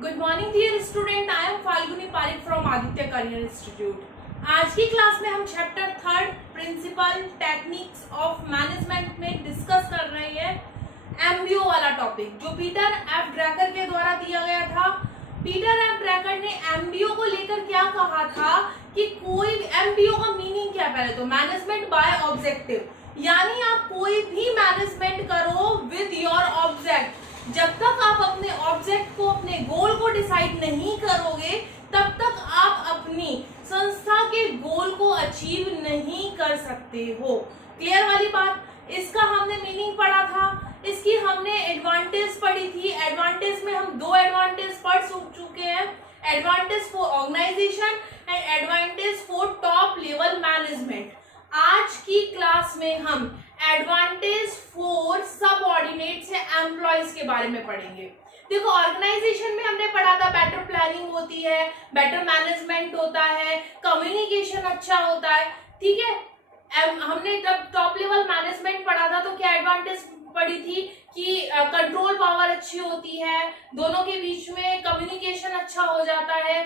Good morning dear student, I am Falguni Pareek from Aditya career institute. आज की class में हम chapter 3 principles techniques of management में डिस्कस कर रहे हैं एमबीओ वाला टॉपिक, जो पीटर एफ ड्रैकर के द्वारा दिया गया था। पीटर एफ ड्रैकर ने एमबीओ को लेकर क्या कहा था कि कोई एमबीओ का मीनिंग क्या, पहले तो मैनेजमेंट बाय ऑब्जेक्टिव, यानी आप कोई भी मैनेजमेंट करो विद योर ऑब्जेक्ट। जब तक आप अपने ऑब्जेक्ट को, अपने गोल को डिसाइड नहीं करोगे, तब तक आप अपनी संस्था के गोल को अचीव नहीं कर सकते हो। क्लियर वाली बात। इसका हमने मीनिंग पढ़ा था, इसकी हमने एडवांटेज पढ़ी थी। एडवांटेज में हम 2 एडवांटेज पढ़ चुके हैं, advantage for organisation and advantage for top level management. आज की क्लास में हम एडवांटेज फॉर सबऑर्डिनेट्स या एम्प्लॉयज के बारे में पढ़ेंगे। देखो, ऑर्गेनाइजेशन में हमने पढ़ा था बेटर प्लानिंग होती है, बेटर मैनेजमेंट होता है, कम्युनिकेशन अच्छा होता है, ठीक है। हमने जब टॉप लेवल मैनेजमेंट पढ़ा था तो क्या एडवांटेज पढ़ी थी कि कंट्रोल पावर अच्छी होती है, दोनों के बीच में कम्युनिकेशन अच्छा हो जाता है,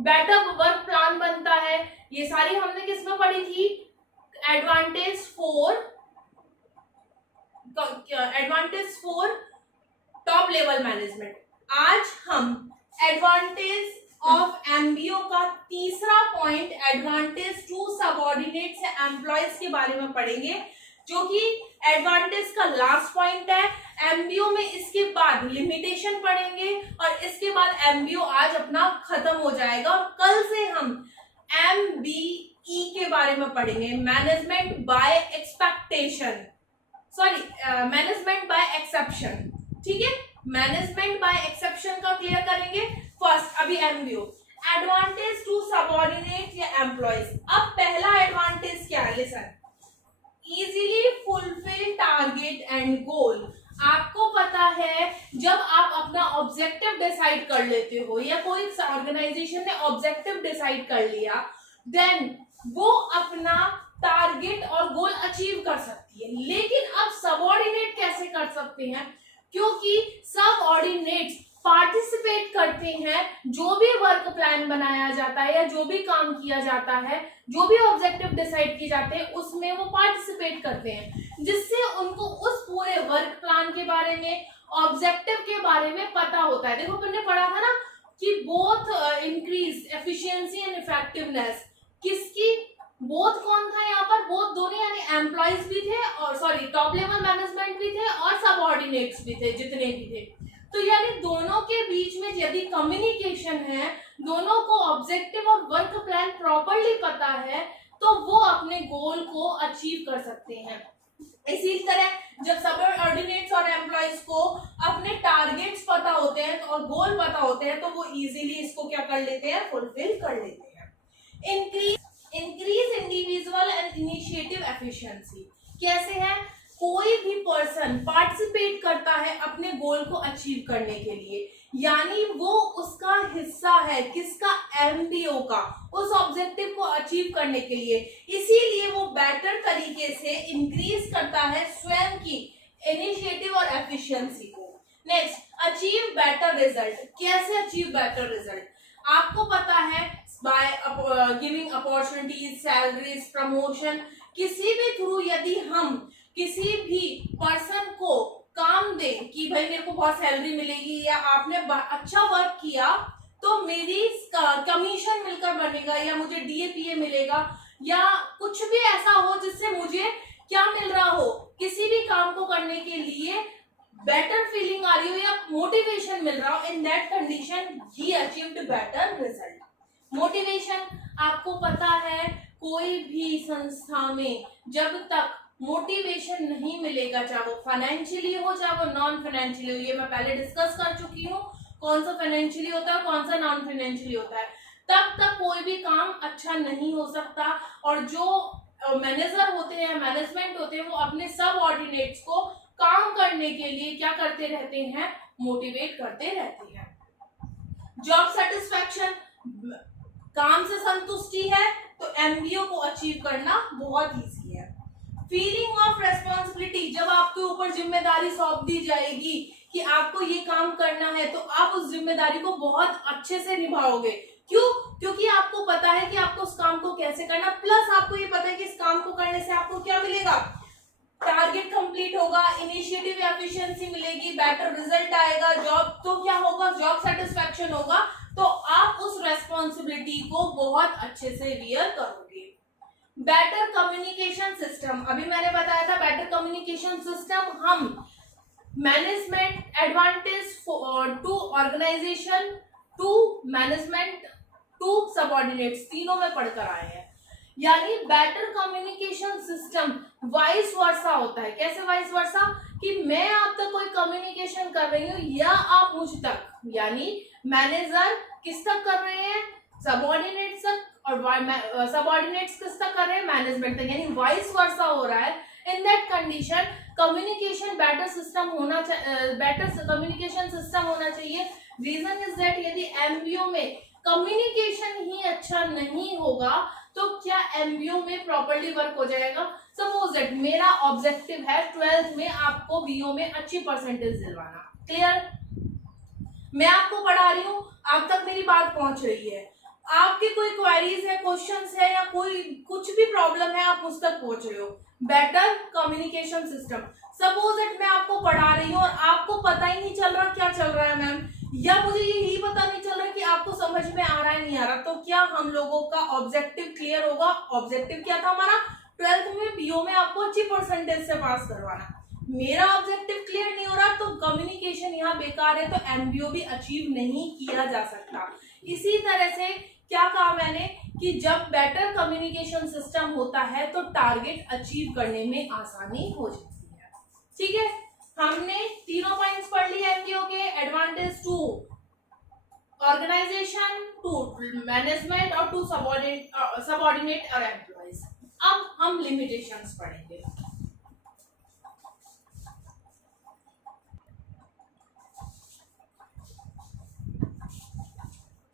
बेटर वर्क प्लान बनता है। ये सारी हमने किसमें पढ़ी थी? Advantage for top level management. आज हम एडवांटेज ऑफ एमबीओ का तीसरा पॉइंट, एडवांटेज टू सबऑर्डिनेट्स या एम्प्लॉयज के बारे में पढ़ेंगे, जो कि एडवांटेज का लास्ट पॉइंट है। एमबीओ में इसके बाद लिमिटेशन पढ़ेंगे और इसके बाद एमबीओ आज अपना खत्म हो जाएगा और कल से हम एमबीई के बारे में पढ़ेंगे, management by expectation, sorry management by exception, ठीक है। मैनेजमेंट बाय एक्सेप्शन का क्लियर करेंगे फर्स्ट। अभी एमबीओ, एडवांटेज टू सबऑर्डिनेट या एम्प्लॉयज। अब पहला एडवांटेज क्या है, listen, easily fulfil target and goal. आपको पता है, जब आप अपना ऑब्जेक्टिव डिसाइड कर लेते हो या कोई ऑर्गेनाइजेशन ने ऑब्जेक्टिव डिसाइड कर लिया, देन वो अपना टारगेट और गोल अचीव कर सकती है। लेकिन अब सबऑर्डिनेट कैसे कर सकते हैं? क्योंकि सबऑर्डिनेट्स पार्टिसिपेट करते हैं, जो भी वर्क प्लान बनाया जाता है या जो भी काम किया जाता है, जो भी ऑब्जेक्टिव डिसाइड किए जाते हैं, उसमें वो पार्टिसिपेट करते हैं, जिससे उनको उस पूरे वर्क प्लान के बारे में, ऑब्जेक्टिव के बारे में पता होता है। देखो, हमने पढ़ा था ना कि both increase efficiency and effectiveness. किसकी? बोथ कौन था यहाँ पर? बोथ दोनों, यानी एम्प्लॉयज भी थे और सॉरी टॉप लेवल मैनेजमेंट भी थे और सबऑर्डिनेट्स भी थे, जितने भी थे। तो यानी दोनों के बीच में यदि कम्युनिकेशन है, दोनों को ऑब्जेक्टिव और वर्क प्लान प्रॉपर्ली पता है, तो वो अपने गोल को अचीव कर सकते हैं। इसी तरह जब सबऑर्डिनेट्स और एम्प्लॉयज को अपने टारगेट्स पता होते हैं और गोल पता होते हैं, तो वो इजीली इसको क्या कर लेते हैं? फुलफिल कर लेते हैं। Increase individual and initiative efficiency. कैसे है? कोई भी पर्सन पार्टिसिपेट करता है अपने गोल को अचीव करने के लिए, यानी वो उसका हिस्सा है, किसका? एमबीओ का, उस ऑब्जेक्टिव को अचीव करने के लिए। इसीलिए वो बेटर तरीके से इंक्रीज करता है स्वयं की इनिशिएटिव और एफिशिएंसी को। Next, achieve better result. कैसे अचीव बेटर रिजल्ट? आपको पता है, by giving opportunities, salaries, promotion, किसी भी थ्रू यदि हम किसी भी पर्सन को काम दें कि भाई मेरे को बहुत सैलरी मिलेगी या आपने अच्छा वर्क किया तो मेरी कमीशन मिलकर बनेगा या मुझे डीएपीए मिलेगा या कुछ भी ऐसा हो जिससे मुझे क्या मिल रहा हो, किसी भी काम को करने के लिए बेटर फीलिंग आ रही हो या मोटिवेशन मिल रहा हो, in that condition he achieved better result. Motivation, आपको पता है कोई भी संस्था में जब तक मोटिवेशन नहीं मिलेगा, चाहे वो फाइनेंशियली हो चाहे वो नॉन फाइनेंशियली हो, ये मैं पहले डिस्कस कर चुकी हूँ, कौन सा फाइनेंशियली होता है कौन सा नॉन फाइनेंशियली होता है, तब तक कोई भी काम अच्छा नहीं हो सकता। और जो मैनेजर होते हैं, मैनेजमेंट होते हैं, वो अपने सबऑर्डिनेट्स को काम करने के लिए क्या करते रहते हैं? मोटिवेट करते रहते हैं। जॉब सेटिस्फैक्शन, काम से संतुष्टि है तो एमबीओ को अचीव करना बहुत इजी है। फीलिंग ऑफ रेस्पॉन्सिबिलिटी, जब आपके ऊपर जिम्मेदारी सौंप दी जाएगी कि आपको ये काम करना है तो आप उस जिम्मेदारी को बहुत अच्छे से निभाओगे। क्यों? क्योंकि आपको पता है कि आपको उस काम को कैसे करना, प्लस आपको ये पता है कि इस काम को करने से आपको क्या मिलेगा, टारगेट कंप्लीट होगा, इनिशिएटिव एफिशिएंसी मिलेगी, बेटर रिजल्ट आएगा, जॉब तो क्या होगा, जॉब सेटिस्फैक्शन होगा, तो आप उस रेस्पॉन्सिबिलिटी को बहुत अच्छे से रियल करोगे। बेटर कम्युनिकेशन सिस्टम, अभी मैंने बताया था बेटर कम्युनिकेशन सिस्टम हम management advantage to organisation to management to subordinates तीनों में पढ़कर आए हैं। यानी better communication system vice versa होता है। कैसे वाइस वर्सा? कि मैं आप तक कोई कम्युनिकेशन कर रही हूँ या आप मुझ तक, यानी मैनेजर किस तक कर रहे हैं, सबऑर्डिनेट्स तक, और सबऑर्डिनेट्स किस तक कर रहे हैं, मैनेजमेंट तक, यानी वाइस वर्सा हो रहा है। In that condition communication better system होना चाहिए, बेटर कम्युनिकेशन सिस्टम होना चाहिए। रीजन इज दैट यदि एमबीओ में कम्युनिकेशन ही अच्छा नहीं होगा तो क्या एमबीओ में प्रॉपर्ली वर्क हो जाएगा? सपोज दैट मेरा ऑब्जेक्टिव है 12th में आपको बीओ में अच्छी परसेंटेज दिलवाना। क्लियर? मैं आपको पढ़ा रही हूँ, आप तक मेरी बात पहुंच रही है, आपकी कोई क्वेरीज है, क्वेश्चंस है या कोई कुछ भी प्रॉब्लम है, आप उस तक पहुंच रहे हो। Better communication system, suppose that मैं आपको पढ़ा रही हूँ और आपको पता ही नहीं चल रहा क्या चल रहा है मैम, या मुझे यही पता नहीं चल रहा कि आपको समझ में आ रहा है नहीं आ रहा, तो क्या हम लोगों का ऑब्जेक्टिव क्लियर होगा? ऑब्जेक्टिव क्या था हमारा? 12th में बीओ में आपको अच्छी परसेंटेज से पास करवाना। मेरा ऑब्जेक्टिव क्लियर नहीं हो रहा तो कम्युनिकेशन यहाँ बेकार है, तो एमबीओ भी अचीव नहीं किया जा सकता। इसी तरह से क्या कहा मैंने कि जब बेटर कम्युनिकेशन सिस्टम होता है तो टारगेट अचीव करने में आसानी हो जाती है। ठीक है, हमने तीनों पॉइंट्स पढ़ लिए एमबीओ के, advantage to organisation, to management और टू सबऑर्डिनेट और एम्प्लॉइज। अब हम लिमिटेशंस पढ़ेंगे।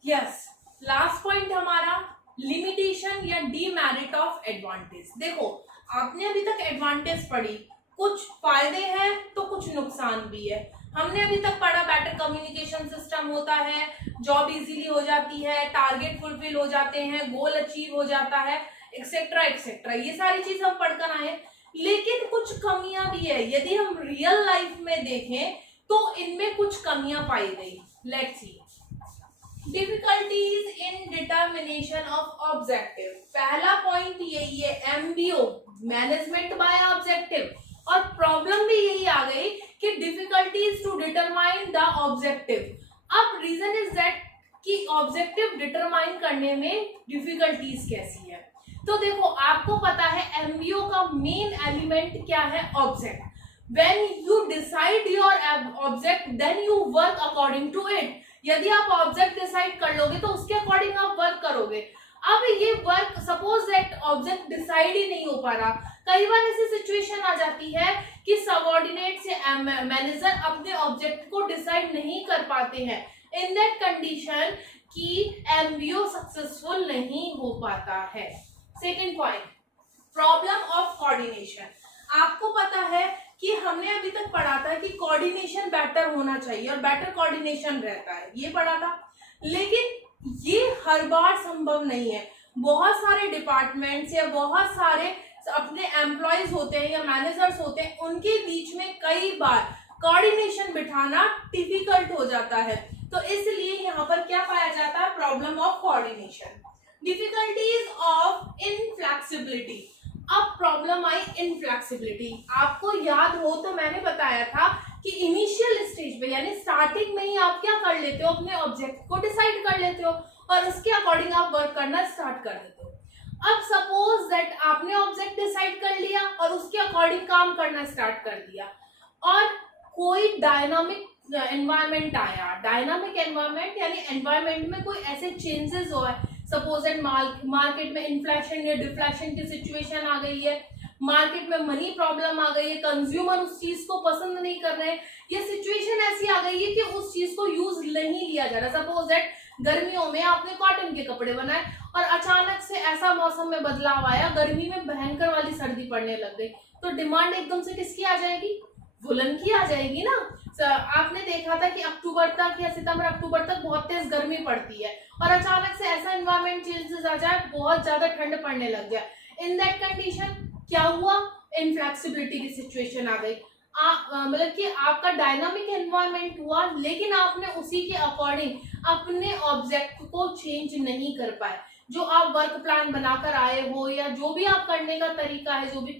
यस, लास्ट पॉइंट हमारा लिमिटेशन या डीमेरिट ऑफ एडवांटेज। देखो, आपने अभी तक एडवांटेज पढ़ी, कुछ फायदे हैं तो कुछ नुकसान भी है। हमने अभी तक पढ़ा बेटर कम्युनिकेशन सिस्टम होता है, जॉब इजीली हो जाती है, टारगेट फुलफिल हो जाते हैं, गोल अचीव हो जाता है, एक्सेट्रा एक्सेट्रा, ये सारी चीज हम पढ़कर आए। लेकिन कुछ कमियां भी है, यदि हम रियल लाइफ में देखें तो इनमें कुछ कमियां पाई गई। Let's see. Difficulties in determination of objective, पहला पॉइंट यही है, एमबीओ मैनेजमेंट बाय ऑब्जेक्टिव, और प्रॉब्लम भी यही आ गई कि difficulties to determine the objective. अब रीजन इज दैट कि ऑब्जेक्टिव डिटरमाइन करने में डिफिकल्टीज कैसी है। तो देखो, आपको पता है एमबीओ का मेन एलिमेंट क्या है, object. When you decide your object, then you work according to it. यदि आप ऑब्जेक्ट डिसाइड कर लोगे तो उसके अकॉर्डिंग आप वर्क करोगे। अब ये work, suppose that object decide ही नहीं हो पा रहा, कई बार ऐसी सिचुएशन आ जाती है कि सबऑर्डिनेट से मैनेजर अपने ऑब्जेक्ट को डिसाइड नहीं कर पाते हैं। इन दैट कंडीशन कि एमबीओ सक्सेसफुल नहीं हो पाता है। Second point, problem of coordination. आपको पता है कि हमने अभी तक पढ़ा था कि कोऑर्डिनेशन बेटर होना चाहिए और बेटर कोऑर्डिनेशन रहता है, ये पढ़ा था। लेकिन ये हर बार संभव नहीं है। बहुत सारे डिपार्टमेंट्स या बहुत सारे अपने एम्प्लॉयज होते हैं या मैनेजर्स होते हैं, उनके बीच में कई बार कोऑर्डिनेशन बिठाना डिफिकल्ट हो जाता है। तो इसलिए यहाँ पर क्या पाया जाता है, problem of coordination. Difficulties of inflexibility. अब प्रॉब्लम आई इनफ्लेक्सिबिलिटी। आपको याद हो तो मैंने बताया था कि इनिशियल स्टेज पे यानी स्टार्टिंग में ही आप क्या कर लेते हो, अपने ऑब्जेक्ट को डिसाइड कर लेते हो और उसके अकॉर्डिंग आप वर्क करना स्टार्ट कर देते हो। अब सपोज दैट आपने ऑब्जेक्ट डिसाइड कर लिया और उसके अकॉर्डिंग काम करना स्टार्ट कर दिया और कोई डायनामिक एनवायरनमेंट आया। डायनामिक एनवायरनमेंट यानी एनवायरनमेंट में कोई ऐसे चेंजेस हुआ है, सपोज दैट मार्केट में इन्फ्लेशन या डिफ्लेशन की सिचुएशन आ गई है, मार्केट में मनी प्रॉब्लम आ गई है, कंज्यूमर उस चीज को पसंद नहीं कर रहे हैं, ये सिचुएशन ऐसी आ गई है कि उस चीज को यूज नहीं लिया जा रहा। सपोज दैट गर्मियों में आपने कॉटन के कपड़े बनाए और अचानक से ऐसा मौसम में बदलाव आया, गर्मी में भयंकर वाली सर्दी पड़ने लग गई, तो डिमांड एकदम से किसकी आ जाएगी, वुलन की आ जाएगी ना। आपने देखा था कि अक्टूबर तक या सितंबर अक्टूबर तक बहुत तेज गर्मी पड़ती है और अचानक से ऐसा एनवायरमेंट चेंजेस आ जाए, बहुत ज्यादा ठंड पड़ने लग जाए। इन दैट कंडीशन क्या हुआ, इनफ्लेक्सिबिलिटी की सिचुएशन आ गई। मतलब कि आपका डायनामिक एनवायरमेंट हुआ, लेकिन आपने उसी के अकॉर्डिंग अपने ऑब्जेक्ट को चेंज नहीं कर पाए। जो आप वर्क प्लान बनाकर आए हो या जो भी आप करने का तरीका है, जो भी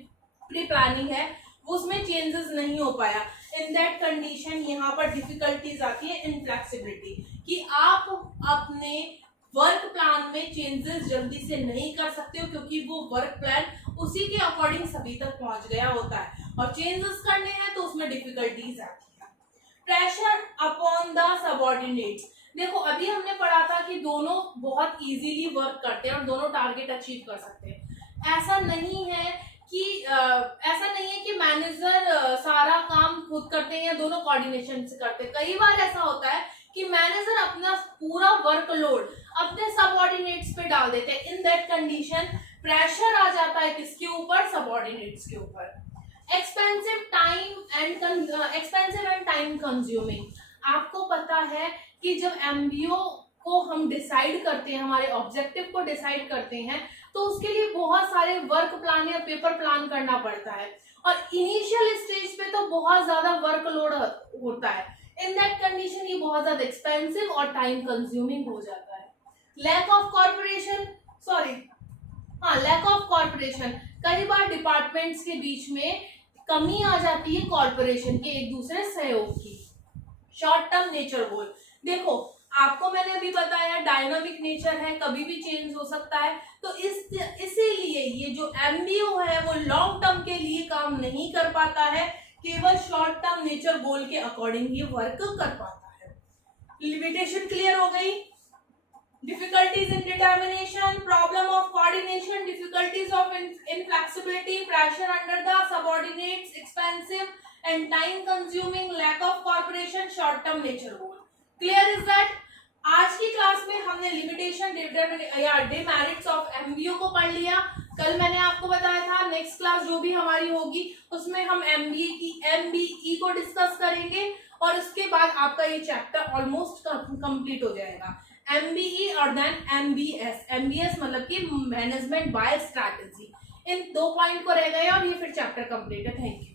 प्री प्लानिंग है, उसमें चेंजेस नहीं हो पाया। इन दैट कंडीशन यहाँ पर डिफिकल्टीज आती है इनफ्लेक्सिबिलिटी, कि आप अपने वर्क प्लान में चेंजेस जल्दी से नहीं कर सकते हो, क्योंकि वो वर्क प्लान उसी के अकॉर्डिंग सभी तक पहुंच गया होता है, और चेंजेस करने हैं तो उसमें डिफिकल्टीज आती है। Pressure upon the subordinates. देखो अभी हमने पढ़ा था कि दोनों बहुत इजीली वर्क करते हैं और दोनों टारगेट अचीव कर सकते हैं। ऐसा नहीं है कि मैनेजर सारा काम खुद करते हैं या दोनों कोऑर्डिनेशन से करते हैं। कई बार ऐसा होता है कि मैनेजर अपना पूरा वर्कलोड अपने सबऑर्डिनेट्स पे डाल देते हैं। इन दैट कंडीशन प्रेशर आ जाता है किसके ऊपर, सबऑर्डिनेट्स के ऊपर। Expensive and time consuming. आपको पता है कि जब एमबीओ को हम डिसाइड करते हैं, हमारे ऑब्जेक्टिव को डिसाइड करते हैं, तो उसके लिए बहुत सारे वर्क प्लान या पेपर प्लान करना पड़ता है, और इनिशियल स्टेज पे तो बहुत ज्यादा वर्कलोड होता है। इन दैट कंडीशन ये बहुत ज्यादा एक्सपेंसिव और टाइम कंज्यूमिंग हो जाता है। Lack of corporation. कई बार डिपार्टमेंट्स के बीच में कमी आ जाती है कॉर्पोरेशन के एक दूसरे सहयोग की। शॉर्ट टर्म नेचर गोल। देखो आपको मैंने अभी बताया डायनामिक नेचर है, कभी भी चेंज हो सकता है, तो इसीलिए ये जो एमबीओ है वो लॉन्ग टर्म के लिए काम नहीं कर पाता है, केवल शॉर्ट टर्म नेचर गोल के अकॉर्डिंग ये वर्क कर पाता है। लिमिटेशन क्लियर हो गई। Difficulties in determination, problem of coordination, difficulties of inflexibility, pressure under the subordinates, expensive and time consuming, lack of corporation, short term nature goal. Clear is that? आज की class में हमने limitation या demerits of MBO को पढ़ लिया। कल मैंने आपको बताया था नेक्स्ट क्लास जो भी हमारी होगी उसमें हम एमबीई को डिस्कस करेंगे, और उसके बाद आपका ये चैप्टर ऑलमोस्ट कंप्लीट हो जाएगा। एमबीई और देन एमबीएस मतलब कि management by strategy. In 2 point को रह गए और ये फिर चैप्टर कंप्लीट है। Thank you.